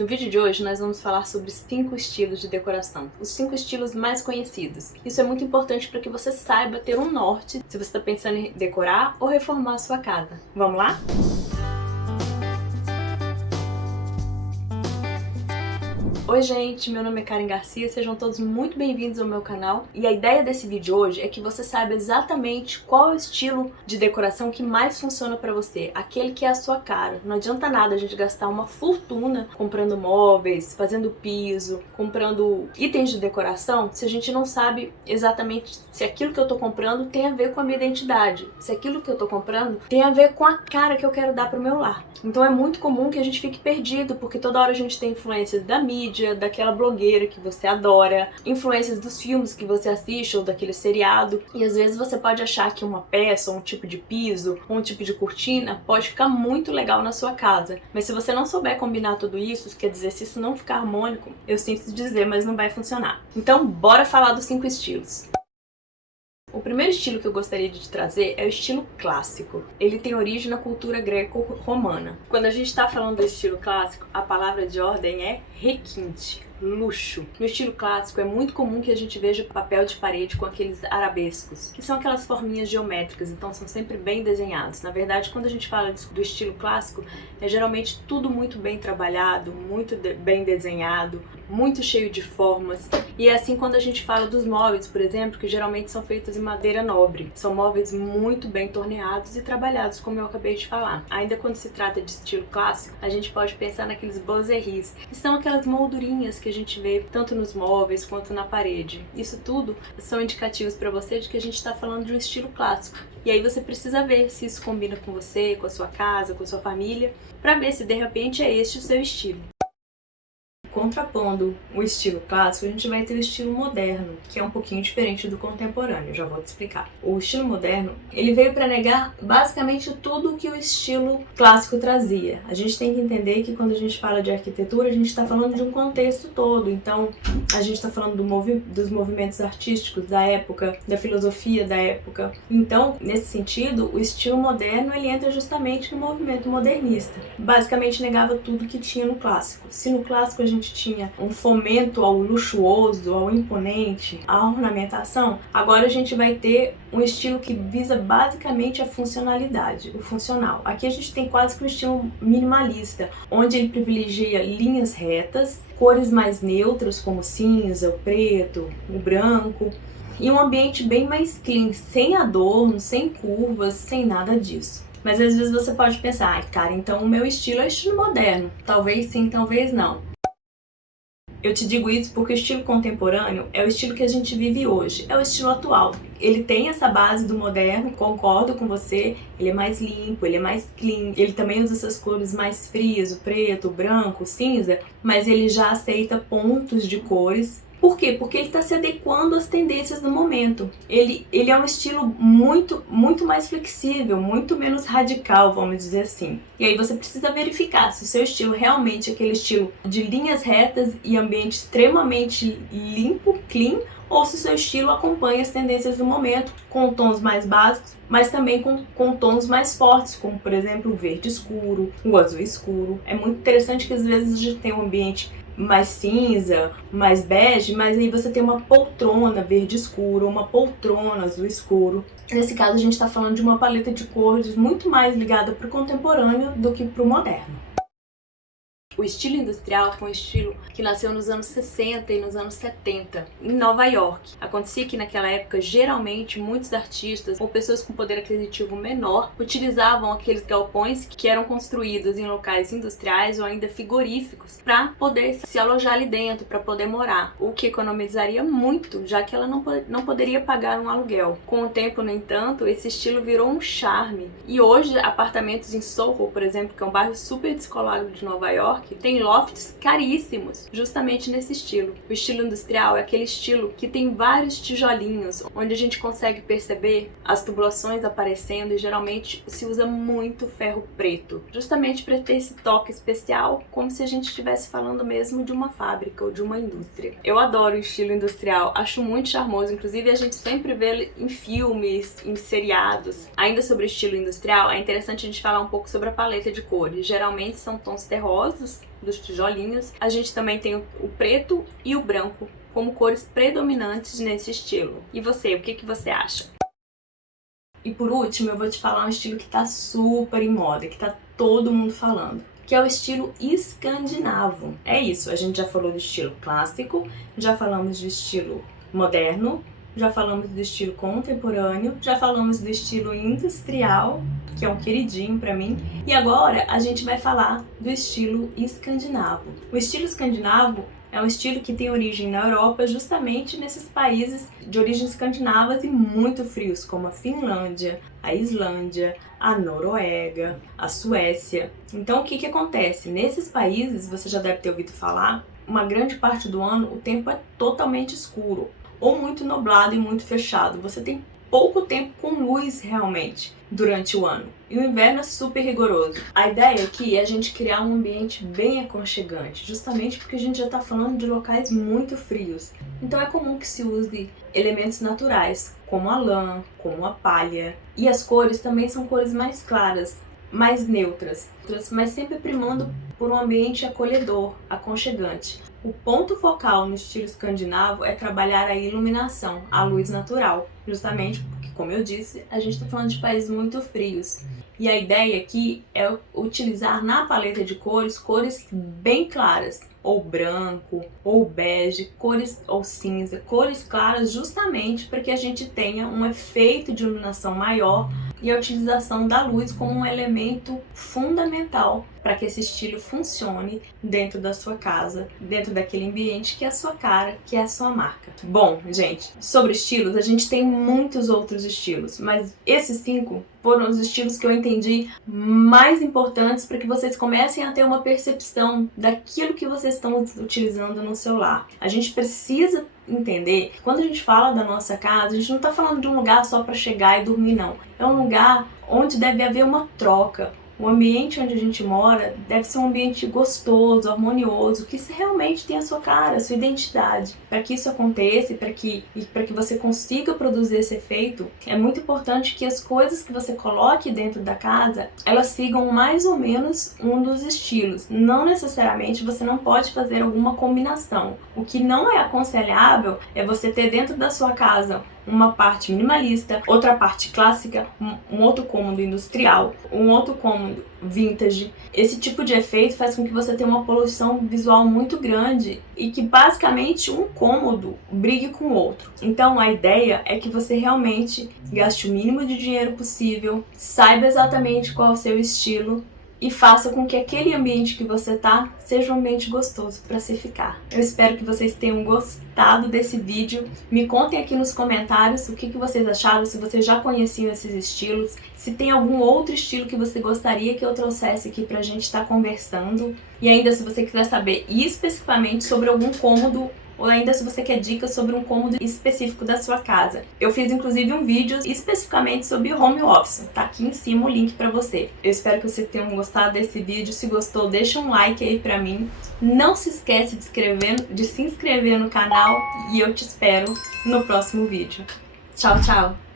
No vídeo de hoje nós vamos falar sobre 5 estilos de decoração, os 5 estilos mais conhecidos. Isso é muito importante para que você saiba ter um norte se você está pensando em decorar ou reformar a sua casa. Vamos lá? Oi gente, meu nome é Karen Garcia, sejam todos muito bem-vindos ao meu canal. E a ideia desse vídeo hoje é que você saiba exatamente qual é o estilo de decoração que mais funciona para você, aquele que é a sua cara. Não adianta nada a gente gastar uma fortuna comprando móveis, fazendo piso, comprando itens de decoração, se a gente não sabe exatamente se aquilo que eu tô comprando tem a ver com a minha identidade, se aquilo que eu tô comprando tem a ver com a cara que eu quero dar pro meu lar. Então é muito comum que a gente fique perdido, porque toda hora a gente tem influências da mídia, daquela blogueira que você adora, influências dos filmes que você assiste ou daquele seriado, e às vezes você pode achar que uma peça, ou um tipo de piso, ou um tipo de cortina pode ficar muito legal na sua casa, mas se você não souber combinar tudo isso, quer dizer, se isso não ficar harmônico, eu sinto dizer, mas não vai funcionar. Então bora falar dos 5 estilos. O primeiro estilo que eu gostaria de te trazer é o estilo clássico. Ele tem origem na cultura greco-romana. Quando a gente está falando do estilo clássico, a palavra de ordem é requinte, luxo. No estilo clássico é muito comum que a gente veja papel de parede com aqueles arabescos, que são aquelas forminhas geométricas, então são sempre bem desenhados. Na verdade, quando a gente fala do estilo clássico, é geralmente tudo muito bem trabalhado, muito bem desenhado, muito cheio de formas. E é assim quando a gente fala dos móveis, por exemplo, que geralmente são feitos em madeira nobre. São móveis muito bem torneados e trabalhados, como eu acabei de falar. Ainda quando se trata de estilo clássico, a gente pode pensar naqueles boiseries, que são aquelas moldurinhas que a gente vê tanto nos móveis quanto na parede. Isso tudo são indicativos para você de que a gente está falando de um estilo clássico. E aí você precisa ver se isso combina com você, com a sua casa, com a sua família, para ver se de repente é este o seu estilo. Contrapondo o estilo clássico, a gente vai ter o estilo moderno, que é um pouquinho diferente do contemporâneo, já vou te explicar. O estilo moderno, ele veio para negar basicamente tudo o que o estilo clássico trazia. A gente tem que entender que quando a gente fala de arquitetura, a gente está falando de um contexto todo. Então, a gente está falando dos movimentos artísticos da época, da filosofia da época. Então, nesse sentido, o estilo moderno, ele entra justamente no movimento modernista. Basicamente negava tudo que tinha no clássico. Se no clássico a gente tinha um fomento ao luxuoso, ao imponente, à ornamentação, agora a gente vai ter um estilo que visa basicamente a funcionalidade, o funcional. Aqui a gente tem quase que um estilo minimalista, onde ele privilegia linhas retas, cores mais neutras como o cinza, o preto, o branco, e um ambiente bem mais clean, sem adorno, sem curvas, sem nada disso. Mas às vezes você pode pensar, cara, então o meu estilo é estilo moderno. Talvez sim, talvez não. Eu te digo isso porque o estilo contemporâneo é o estilo que a gente vive hoje, é o estilo atual. Ele tem essa base do moderno, concordo com você, ele é mais limpo, ele é mais clean, ele também usa essas cores mais frias, o preto, o branco, o cinza, mas ele já aceita pontos de cores. Por quê? Porque ele está se adequando às tendências do momento. Ele é um estilo muito mais flexível, muito menos radical, vamos dizer assim. E aí você precisa verificar se o seu estilo realmente é aquele estilo de linhas retas e ambiente extremamente limpo, clean, ou se o seu estilo acompanha as tendências do momento, com tons mais básicos, mas também com tons mais fortes, como por exemplo o verde escuro, o azul escuro. É muito interessante que às vezes a gente tem um ambiente mais cinza, mais bege, mas aí você tem uma poltrona verde escuro, uma poltrona azul escuro. Nesse caso a gente está falando de uma paleta de cores muito mais ligada para o contemporâneo do que para o moderno. O estilo industrial foi um estilo que nasceu nos anos 60 e nos anos 70, em Nova York. Acontecia que naquela época, geralmente, muitos artistas ou pessoas com poder aquisitivo menor utilizavam aqueles galpões que eram construídos em locais industriais ou ainda frigoríficos para poder se alojar ali dentro, para poder morar, o que economizaria muito, já que ela não poderia pagar um aluguel. Com o tempo, no entanto, esse estilo virou um charme. E hoje, apartamentos em Soho, por exemplo, que é um bairro super descolado de Nova York, tem lofts caríssimos, justamente nesse estilo. O estilo industrial é aquele estilo que tem vários tijolinhos, onde a gente consegue perceber as tubulações aparecendo e geralmente se usa muito ferro preto, justamente para ter esse toque especial, como se a gente estivesse falando mesmo de uma fábrica ou de uma indústria. Eu adoro o estilo industrial, acho muito charmoso, inclusive a gente sempre vê em filmes, em seriados. Ainda sobre o estilo industrial, é interessante a gente falar um pouco sobre a paleta de cores. Geralmente são tons terrosos, dos tijolinhos. A gente também tem o preto e o branco como cores predominantes nesse estilo. E você, o que você acha? E por último, eu vou te falar um estilo que tá super em moda, que tá todo mundo falando, que é o estilo escandinavo. É isso, a gente já falou do estilo clássico, já falamos do estilo moderno, já falamos do estilo contemporâneo, já falamos do estilo industrial, que é um queridinho pra mim, e agora a gente vai falar do estilo escandinavo. O estilo escandinavo é um estilo que tem origem na Europa, justamente nesses países de origem escandinavas e muito frios, como a Finlândia, a Islândia, a Noruega, a Suécia. Então o que acontece? Nesses países, você já deve ter ouvido falar, uma grande parte do ano o tempo é totalmente escuro, ou muito nublado e muito fechado. Você tem pouco tempo com luz realmente durante o ano. E o inverno é super rigoroso. A ideia aqui é a gente criar um ambiente bem aconchegante, justamente porque a gente já está falando de locais muito frios. Então é comum que se use elementos naturais, como a lã, como a palha. E as cores também são cores mais claras, mais neutras, mas sempre primando por um ambiente acolhedor, aconchegante. O ponto focal no estilo escandinavo é trabalhar a iluminação, a luz natural, justamente porque, como eu disse, a gente está falando de países muito frios. E a ideia aqui é utilizar na paleta de cores bem claras, ou branco, ou bege, cores ou cinza, cores claras justamente para que a gente tenha um efeito de iluminação maior e a utilização da luz como um elemento fundamental para que esse estilo funcione dentro da sua casa, dentro daquele ambiente que é a sua cara, que é a sua marca. Bom, gente, sobre estilos, a gente tem muitos outros estilos, mas esses 5 foram os estilos que eu entendi mais importantes para que vocês comecem a ter uma percepção daquilo que vocês estão utilizando no seu lar. A gente precisa entender que quando a gente fala da nossa casa, a gente não está falando de um lugar só para chegar e dormir, não. É um lugar onde deve haver uma troca. O ambiente onde a gente mora deve ser um ambiente gostoso, harmonioso, que realmente tem a sua cara, a sua identidade. Para que isso aconteça e para que você consiga produzir esse efeito, é muito importante que as coisas que você coloque dentro da casa, elas sigam mais ou menos um dos estilos. Não necessariamente você não pode fazer alguma combinação. O que não é aconselhável é você ter dentro da sua casa uma parte minimalista, outra parte clássica, um outro cômodo industrial, um outro cômodo vintage. Esse tipo de efeito faz com que você tenha uma poluição visual muito grande e que basicamente um cômodo brigue com o outro. Então a ideia é que você realmente gaste o mínimo de dinheiro possível, saiba exatamente qual é o seu estilo e faça com que aquele ambiente que você tá seja um ambiente gostoso para se ficar. Eu espero que vocês tenham gostado desse vídeo. Me contem aqui nos comentários o que vocês acharam, se vocês já conheciam esses estilos, se tem algum outro estilo que você gostaria que eu trouxesse aqui pra gente estar conversando. E ainda, se você quiser saber especificamente sobre algum cômodo, ou ainda se você quer dicas sobre um cômodo específico da sua casa. Eu fiz inclusive um vídeo especificamente sobre home office, tá aqui em cima o link pra você. Eu espero que vocês tenham gostado desse vídeo. Se gostou, deixa um like aí pra mim. Não se esquece de se inscrever no canal e eu te espero no próximo vídeo. Tchau, tchau!